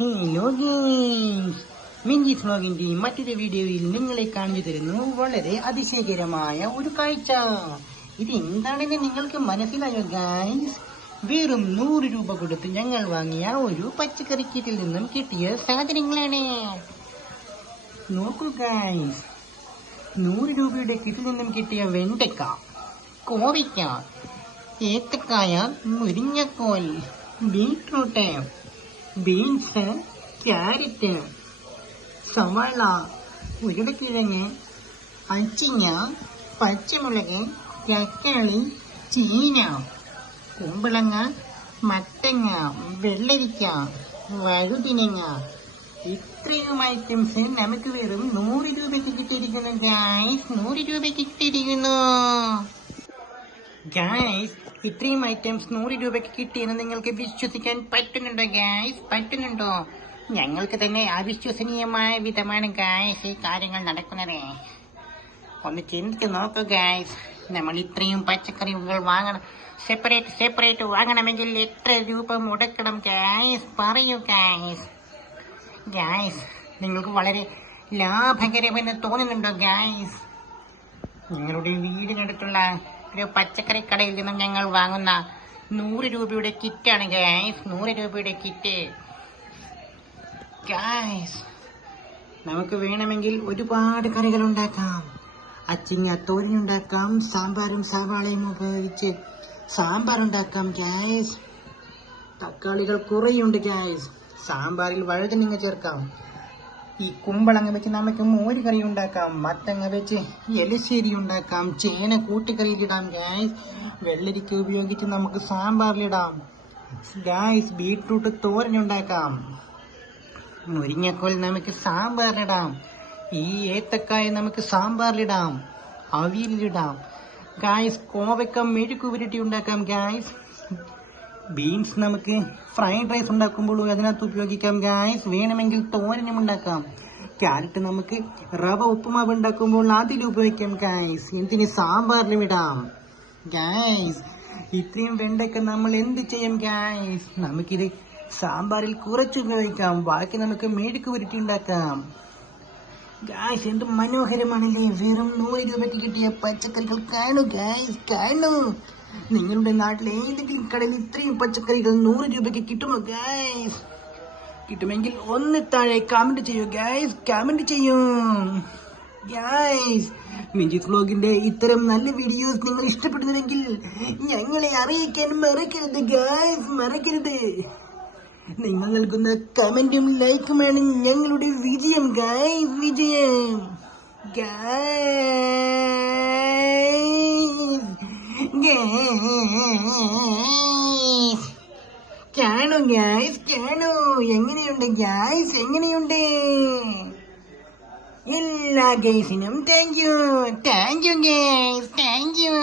Hello guys, മിഞ്ചീസ് വ്ലോഗിന്റെ മറ്റൊരു വീഡിയോയിൽ നിങ്ങളെ കാണിച്ചു തരുന്നു വളരെ അതിശയകരമായ ഒരു കാഴ്ച. ഇത് എന്താണെന്ന് നിങ്ങൾക്ക് മനസ്സിലായോ ഗൈസ്? വെറും 100 രൂപ കൊടുത്ത് ഞങ്ങൾ വാങ്ങിയ ഒരു പച്ചക്കറി കിറ്റിൽ നിന്നും കിട്ടിയ സാധനങ്ങളാണ്. നോക്കൂ ഗൈസ്, 100 രൂപയുടെ കിറ്റിൽ നിന്നും കിട്ടിയ വെണ്ടയ്ക്ക, കോവയ്ക്ക, ഏത്തക്കായ, മുരിങ്ങക്കോൽ, ബീട്രൂട്ട്, ബീൻസ്, ക്യാരറ്റ്, സവാള, ഉരുളക്കിഴങ്ങ്, അച്ചിങ്ങ, പച്ചമുളക്, തക്കാളി, ചീന, കുമ്പളങ്ങ, മത്തങ്ങ, വെള്ളരിക്ക, വഴുതിനങ്ങ, ഇത്രയും ഐറ്റംസ് നമുക്ക് വെറും 100 രൂപയ്ക്ക് കിട്ടിയിരിക്കുന്നു ഗൈസ്. 100 രൂപയ്ക്ക് കിട്ടിയിരിക്കുന്നു ഗൈസ്. ഇത്രയും ഐറ്റംസ് 100 രൂപയ്ക്ക് കിട്ടിയെന്ന് നിങ്ങൾക്ക് വിശ്വസിക്കാൻ പറ്റുന്നുണ്ടോ ഗൈസ്? പറ്റുന്നുണ്ടോ? ഞങ്ങൾക്ക് തന്നെ അവിശ്വസനീയമായ വിധമാണ് ഗൈസ് ഈ കാര്യങ്ങൾ നടക്കുന്നത്. ഒന്ന് ചിന്തിച്ച് നോക്കൂ ഗൈസ്. നമ്മൾ ഇത്രയും പച്ചക്കറികൾ വാങ്ങണം, സെപ്പറേറ്റ് വാങ്ങണമെങ്കിൽ എത്ര രൂപ മുടക്കണം ഗൈസ്? പറയൂ ഗൈസ്. ഗൈസ്, നിങ്ങൾക്ക് വളരെ ലാഭകരമെന്ന് തോന്നുന്നുണ്ടോ ഗൈസ്? നിങ്ങളുടെ വീടിനടുത്തുള്ള ഒരു പച്ചക്കറി കടയിൽ നിന്നും ഞങ്ങൾ വാങ്ങുന്ന 100 രൂപയുടെ കിറ്റാണ് ഗൈസ്. 100 രൂപയുടെ കിറ്റ് ഗൈസ്. നമുക്ക് വേണമെങ്കിൽ ഒരുപാട് കറികൾ ഉണ്ടാക്കാം. അച്ചിങ്ങ തോരൻ ഉണ്ടാക്കാം, സാമ്പാറും സവാളയും ഉപയോഗിച്ച് സാമ്പാർ ഉണ്ടാക്കാം ഗൈസ്. തക്കാളികൾ കുറേയുണ്ട് ഗൈസ്. സാമ്പാറിൽ വഴുതനങ്ങ ചേർക്കാം. ഈ കുമ്പളങ്ങ വെച്ച് നമുക്ക് മോര് കറി ഉണ്ടാക്കാം. മത്തങ്ങ വെച്ച് എലിശ്ശേരി ഉണ്ടാക്കാം. ചേന കൂട്ടുകറിയിലിടാം ഗൈസ്. വെള്ളരിക്ക ഉപയോഗിച്ച് നമുക്ക് സാമ്പാറിലിടാം ഗൈസ്. ബീട്രൂട്ട് തോരൻ ഉണ്ടാക്കാം. മുരിങ്ങക്കോൽ നമുക്ക് സാമ്പാറിലിടാം. ഈ ഏത്തക്കായ നമുക്ക് സാമ്പാറിലിടാം, അവിയലിലിടാം ഗൈസ്. കോവയ്ക്ക മെഴുക്ക് പുരട്ടി ഉണ്ടാക്കാം ഗൈസ്. ബീൻസ് നമുക്ക് ഫ്രൈഡ് റൈസ് ഉണ്ടാക്കുമ്പോൾ അതിനകത്ത് ഉപയോഗിക്കാം ഗൈസ്. വേണമെങ്കിൽ തോരനും ഉണ്ടാക്കാം. ക്യാരറ്റ് നമുക്ക് റവ ഉപ്പുമാവ് ഉണ്ടാക്കുമ്പോൾ അതിൽ ഉപയോഗിക്കാം ഗൈസ്. എന്തിന് സാമ്പാറിലും ഇടാം ഗൈസ്. ഇത്രയും വെണ്ടയ്ക്ക നമ്മൾ എന്ത് ചെയ്യും ഗൈസ്? നമുക്കിത് സാമ്പാറിൽ കുറച്ച് ഉപയോഗിക്കാം. ബാക്കി നമുക്ക് മെഴുക്ക് പുരട്ടി ഉണ്ടാക്കാം ഗൈസ്. എന്ത് മനോഹരമാണല്ലേ വെറും 100 രൂപയ്ക്ക് കിട്ടിയ പച്ചക്കറികൾ. കാണൂ ഗൈസ്, കാണൂ. നിങ്ങളുടെ നാട്ടിലെ ഏതെങ്കിലും കടയിൽ ഇത്രയും പച്ചക്കറികൾ 100 രൂപയ്ക്ക് കിട്ടുമോ ഗൈസ്? കിട്ടുമെങ്കിൽ ഒന്ന് താഴെ കമന്റ് ചെയ്യൂ ഗൈസ്. കമന്റ് ചെയ്യൂ ഗൈസ്. മിഞ്ചീസ് വ്ലോഗിന്റെ ഇത്തരം നല്ല വീഡിയോസ് നിങ്ങൾ ഇഷ്ടപ്പെടുന്നുവെങ്കിൽ ഞങ്ങളെ അറിയിക്കാൻ മറക്കരുത് ഗൈസ്, മറക്കരുത്. നിങ്ങൾ നൽകുന്ന കമന്റും ലൈക്കുമാണ് ഞങ്ങളുടെ വിജയം ഗൈസ്, വിജയം ഗൈസ്. കാണൂ ഗൈസ്, കാണൂ. എങ്ങനെയുണ്ട് ഗൈസ്? എങ്ങനെയുണ്ട്? എല്ലാ ഗൈസിനും thank you guys, thank U.